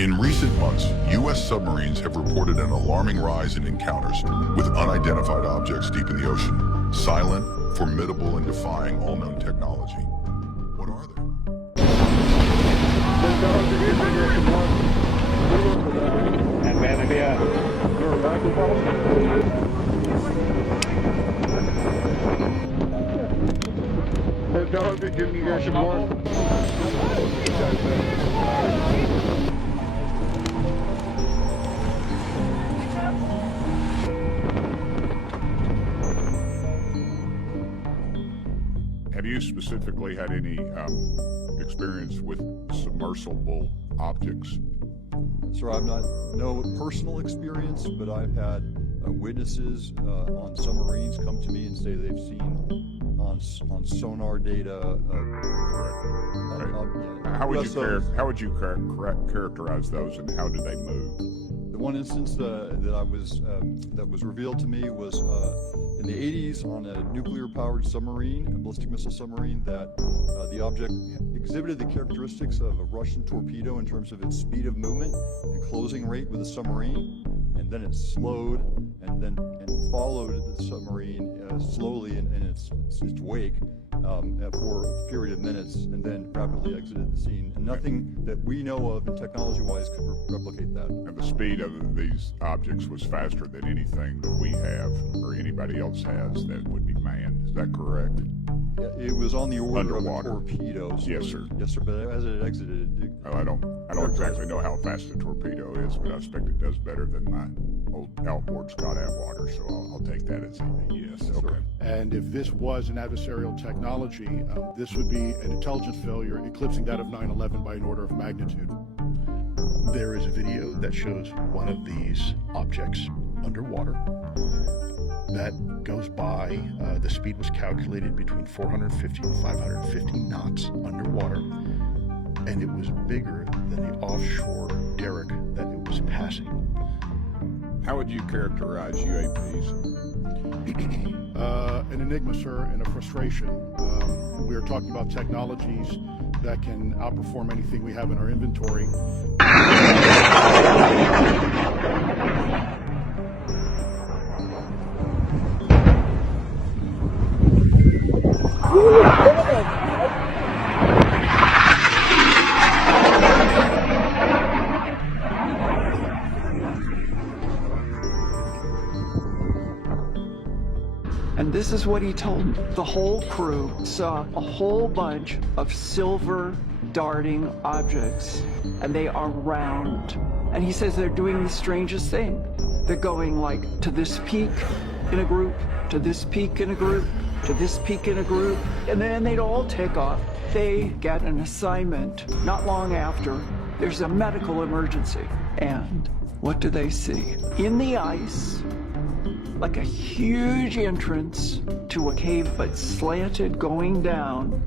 In recent months, U.S. submarines have reported an alarming rise in encounters with unidentified objects deep in the ocean. Silent, formidable, and defying all known technology. What are they? Have you specifically had any experience with submersible objects? Sir, I've no personal experience, but I've had witnesses on submarines come to me and say they've seen on sonar data. How would you characterize those, and how do they move? The one instance that was revealed to me was in the 80s on a nuclear-powered submarine, a ballistic missile submarine, that the object exhibited the characteristics of a Russian torpedo in terms of its speed of movement and closing rate with the submarine, and then it slowed and followed the submarine slowly in its wake for a period of minutes, and then rapidly exited the scene. And nothing that we know of, and technology-wise, could replicate that. And the speed of these objects was faster than anything that we have or anybody else has that would be manned. Is that correct? It was on the order Underwater. of a torpedo. So Yes, sir. Yes, sir. But as it exited, Well, I don't exactly know how fast a torpedo is, but I expect it does better than my old outboard Scott Atwater, so I'll take that as a yes. Okay. And if this was an adversarial technology, this would be an intelligence failure eclipsing that of 9/11 by an order of magnitude. There is a video that shows one of these objects underwater that goes by. The speed was calculated between 450 and 550 knots underwater, and it was bigger than the offshore derrick that it was passing. How would you characterize UAPs? An enigma, sir, and a frustration. We are talking about technologies that can outperform anything we have in our inventory. And this is what he told me. The whole crew saw a whole bunch of silver darting objects, and they are round. And he says they're doing the strangest thing. They're going like to this peak in a group, to this peak in a group, to this peak in a group, and then they'd all take off. They get an assignment not long after. There's a medical emergency. And what do they see? In the ice, like a huge entrance to a cave, but slanted going down.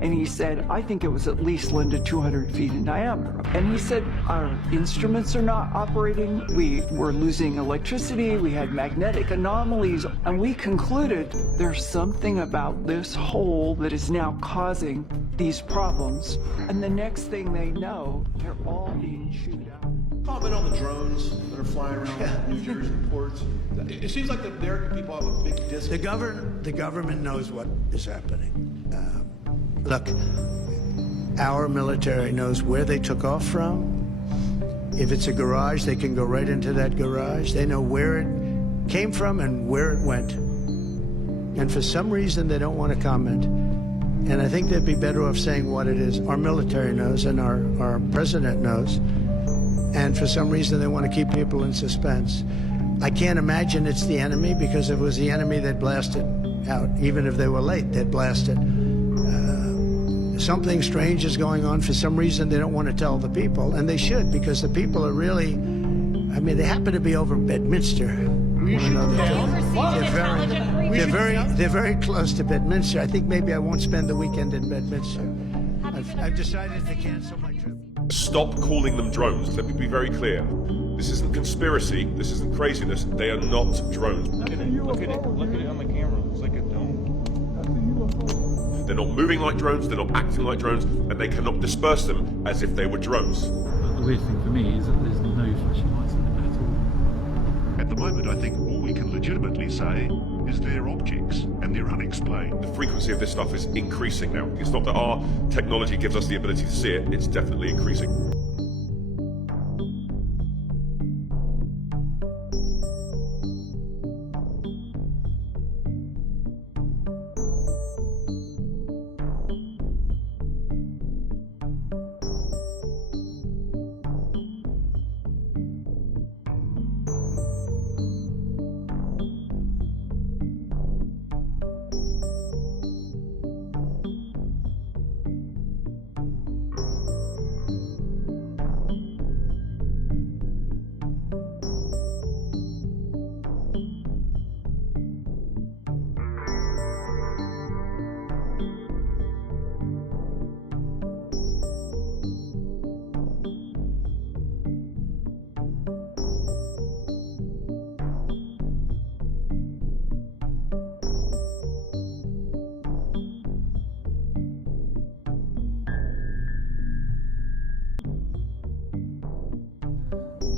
And he said, I think it was at least, Linda, 200 feet in diameter. And he said, our instruments are not operating. We were losing electricity. We had magnetic anomalies. And we concluded there's something about this hole that is now causing these problems. And the next thing they know, they're all being chewed out. Comment on the drones that are flying around New Jersey ports. It seems like the American people have a big disconnect. The government knows what is happening. Look, our military knows where they took off from. If it's a garage, they can go right into that garage. They know where it came from and where it went. And for some reason, they don't want to comment. And I think they'd be better off saying what it is. Our military knows and our president knows. And for some reason, they want to keep people in suspense. I can't imagine it's the enemy, because if it was the enemy, they'd blast it out. Even if they were late, they'd blast it. Something strange is going on. For some reason, they don't want to tell the people, and they should, because the people are really, I mean, they happen to be over Bedminster. They're very close to Bedminster. I think maybe I won't spend the weekend in Bedminster. I've decided to cancel my trip. Stop calling them drones. Let me be very clear. This isn't conspiracy. This isn't craziness. They are not drones. Look at it on the camera. It's like a dome. They're not moving like drones. They're not acting like drones, and they cannot disperse them as if they were drones. The weird thing for me is that there's no flashing lights on it at all. At the moment, I think all we can legitimately say is they're objects and they're unexplained. The frequency of this stuff is increasing now. It's not that our technology gives us the ability to see it, it's definitely increasing.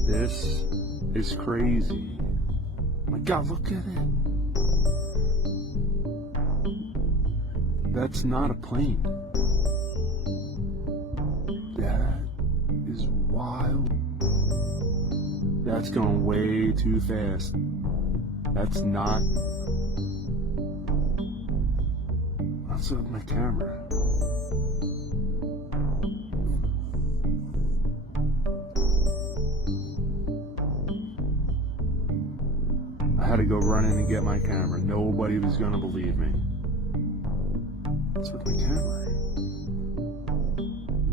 This is crazy. My God, look at it. That's not a plane. That is wild. That's going way too fast. That's not. What's up with my camera? I had to go running and get my camera. Nobody was gonna believe me. What's with my camera?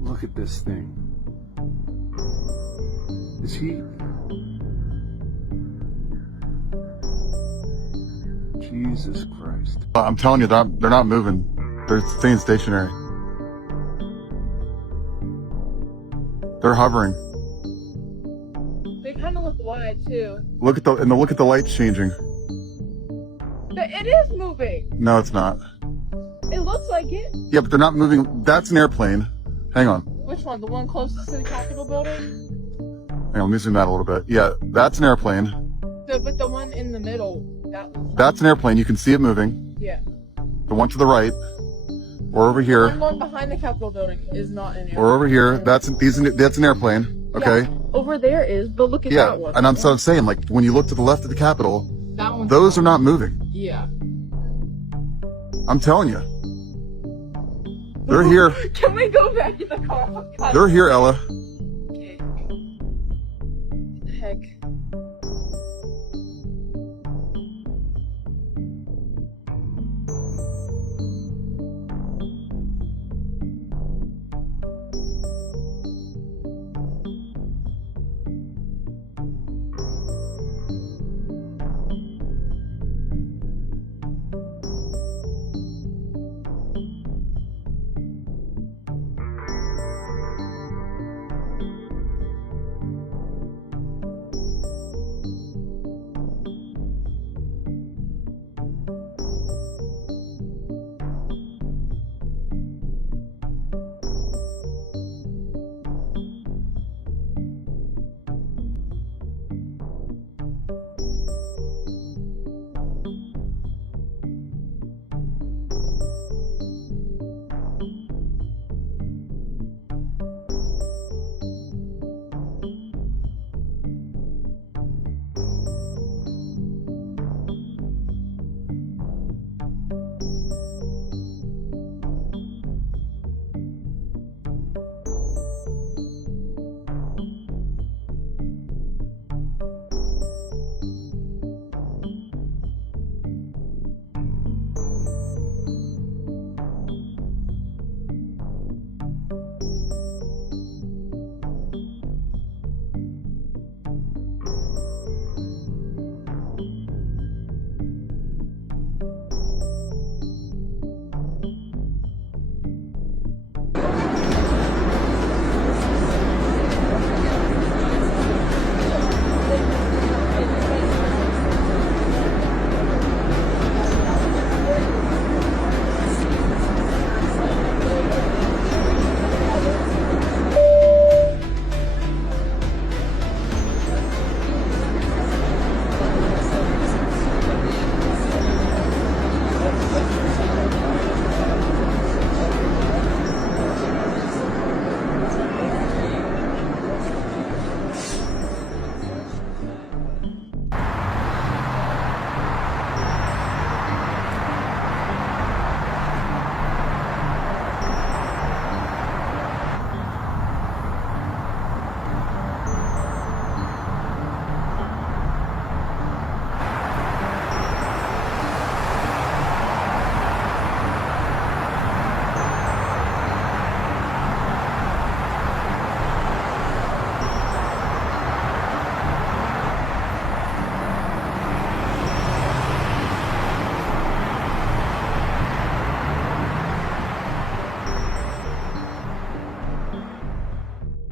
Look at this thing. Is he? Jesus Christ. I'm telling you, they're not moving. They're staying stationary. They're hovering. They kind of look wide too. Look at the lights changing. It is moving. No, it's not. It looks like it. Yeah, but they're not moving. That's an airplane. Hang on. Which one? The one closest to the Capitol building? Hang on, let me zoom out a little bit. Yeah, that's an airplane. But the one in the middle, That's an airplane. You can see it moving. yeah. The one to the right, or over The here, one behind the Capitol building is not an airplane. or over here. That's an airplane. Okay. Yeah, over there is, but look at Yeah, that one. and I'm saying, like, when you look to the left of the Capitol, That one's those are not moving. Yeah. I'm telling you. They're here. Can we go back in the car? Oh, God. They're here, Ella. Okay. What the heck?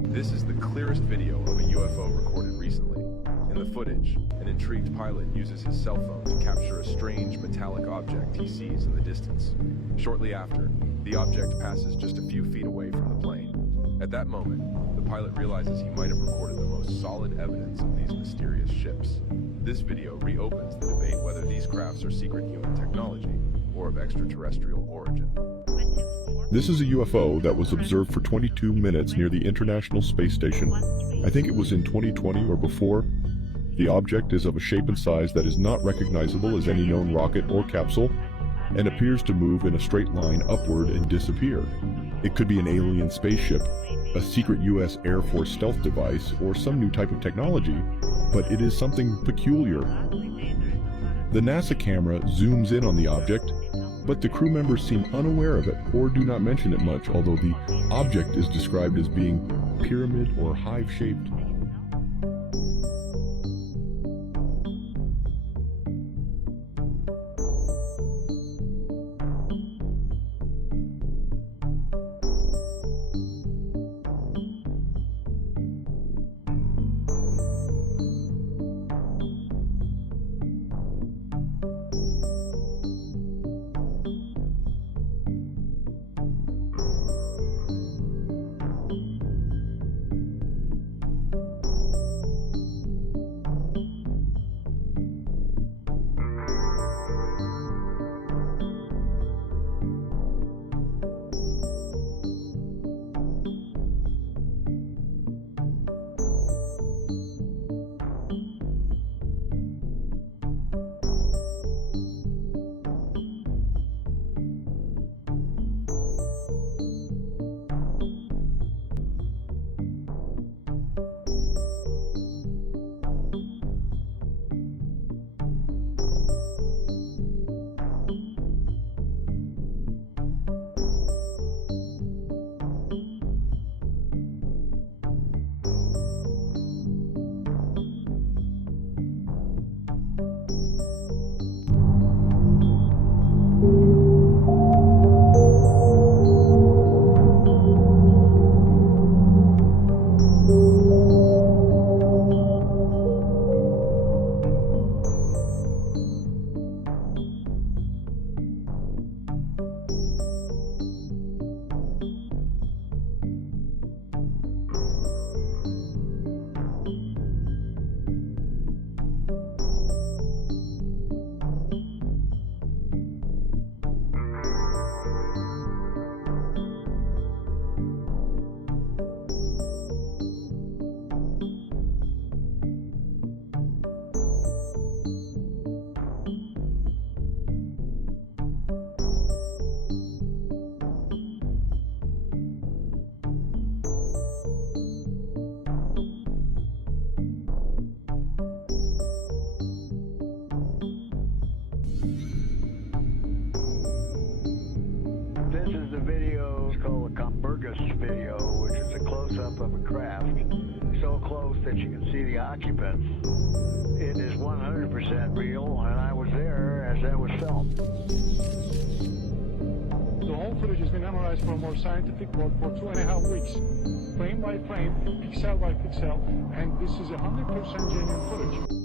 This is the clearest video of a UFO recorded recently. In the footage, an intrigued pilot uses his cell phone to capture a strange metallic object he sees in the distance. Shortly after, the object passes just a few feet away from the plane. At that moment, the pilot realizes he might have recorded the most solid evidence of these mysterious ships. This video reopens the debate whether these crafts are secret human technology or of extraterrestrial origin. This is a UFO that was observed for 22 minutes near the International Space Station. I think it was in 2020 or before. The object is of a shape and size that is not recognizable as any known rocket or capsule, and appears to move in a straight line upward and disappear. It could be an alien spaceship, a secret US Air Force stealth device, or some new type of technology, but it is something peculiar. The NASA camera zooms in on the object, but the crew members seem unaware of it or do not mention it much, although the object is described as being pyramid or hive-shaped. Video, which is a close-up of a craft, so close that you can see the occupants. It is 100% real, and I was there as that was filmed. The whole footage has been analyzed from our scientific board for 2.5 weeks, frame by frame, pixel by pixel, and this is 100% genuine footage.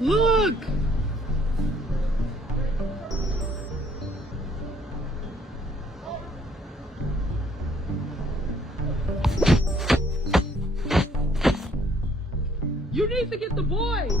Look! You need to get the boys!